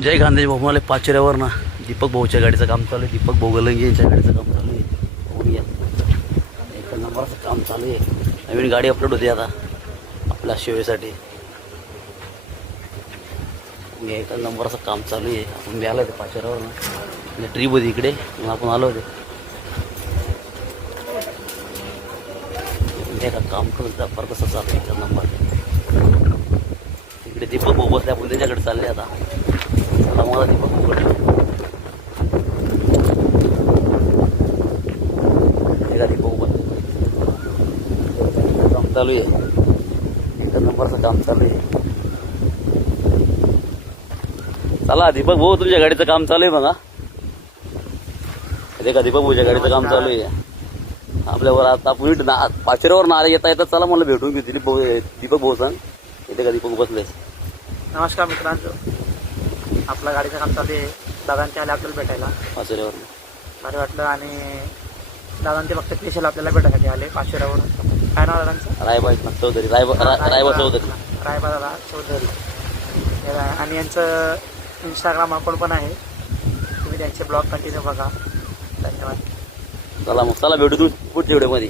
जय गांधी भोमाले पाचऱ्यावर ना दीपक भाऊच्या गाडीचं काम चालू आहे. दीपक भाऊ गलंगे यांच्या गाडीचं काम चालू आहे. बघूया एक नंबरचं काम चालू आहे. नवीन गाडी अपलोड होती आता आपल्या शेवेसाठी. एक नंबरचं काम चालू आहे. आपण मी आलो होते पाचऱ्यावर ना म्हणजे ट्रीप होती इकडे मग आपण आलो होते. का काम करत पर कसं चालू आहे एक नंबर. इकडे दीपक भाऊ बसले आपण त्याच्याकडे चालले आता. चला मला दीपक भाऊकडे दीपक भाऊ काम चालू आहे. एक नंबरचं काम चालू आहे. चला दीपक भाऊ तुमच्या गाडीचं काम चालू आहे बघा. का दीपक भाऊच्या गाडीचं काम चालू आहे आपल्यावर. आता आपण पाचऱ्यावर ना येता येतात. चला मला भेटून घेऊ दीपक भाऊ सांग इथे का दीपक बसले. नमस्कार मित्रांनो, आपल्या गाडीचं काम चालू आहे. दादांचे आले आपल्याला भेटायला पाचऱ्यावर. भारी वाटलं आणि दादांचे फक्त स्पेशल आपल्याला भेटायसाठी आले पाचशेवरून. काय नाव दादांचं? रायबा चौधरी. रायबा चौधरी. रायबा दादा चौधरी. आणि यांचं इंस्टाग्राम अकाउंट पण आहे. तुम्ही त्यांचे ब्लॉग कंटिन्यू बघा. धन्यवाद. चला मग चला भेटू पुढच्या व्हिडिओमध्ये.